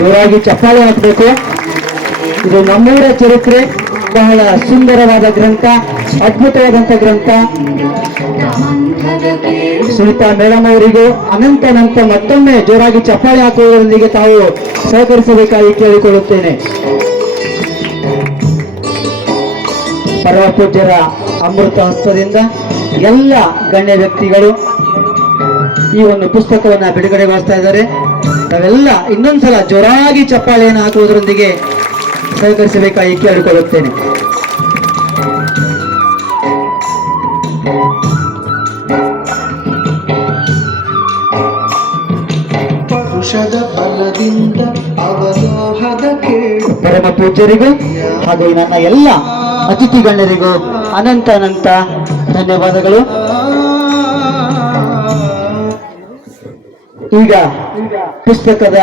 ಜೋರಾಗಿ ಚಪ್ಪಾಳೆ ಹಾಕಬೇಕು. ಇದು ನಮ್ಮೂರ ಚರಿತ್ರೆ, ಬಹಳ ಸುಂದರವಾದ ಗ್ರಂಥ, ಅದ್ಭುತವಾದಂಥ ಗ್ರಂಥ. ಸುನೀತಾ ಮೇಡಮ್ ಅವರಿಗೂ ಅನಂತ ಮತ್ತೊಮ್ಮೆ ಜೋರಾಗಿ ಚಪ್ಪಾಳೆ ಹಾಕುವುದರೊಂದಿಗೆ ತಾವು ಸಹಕರಿಸಬೇಕಾಗಿ ಕೇಳಿಕೊಳ್ಳುತ್ತೇನೆ. ಪರಮ ಪೂಜ್ಯರ ಅಮೃತ ಹಸ್ತದಿಂದ ಎಲ್ಲ ಗಣ್ಯ ವ್ಯಕ್ತಿಗಳು ಈ ಒಂದು ಪುಸ್ತಕವನ್ನ ಬಿಡುಗಡೆಗೊಳಿಸ್ತಾ ಇದ್ದಾರೆ. ನಾವೆಲ್ಲ ಇನ್ನೊಂದ್ಸಲ ಜೋರಾಗಿ ಚಪ್ಪಾಳೆಯನ್ನು ಹಾಕುವುದರೊಂದಿಗೆ ಸಹಕರಿಸಬೇಕಾಗಿ ಕೇಳಿಕೊಳ್ಳುತ್ತೇನೆ. ಪರುಷದ ಫಲದಿಂದ ಅವಗಾಹದ ಕೇಳು ಪರಮ ಪೂಜ್ಯರಿಗೂ ಹಾಗೂ ನನ್ನ ಎಲ್ಲ ಅತಿಥಿ ಗಣ್ಯರಿಗೂ ಅನಂತ ಧನ್ಯವಾದಗಳು. ಈಗ ಪುಸ್ತಕದ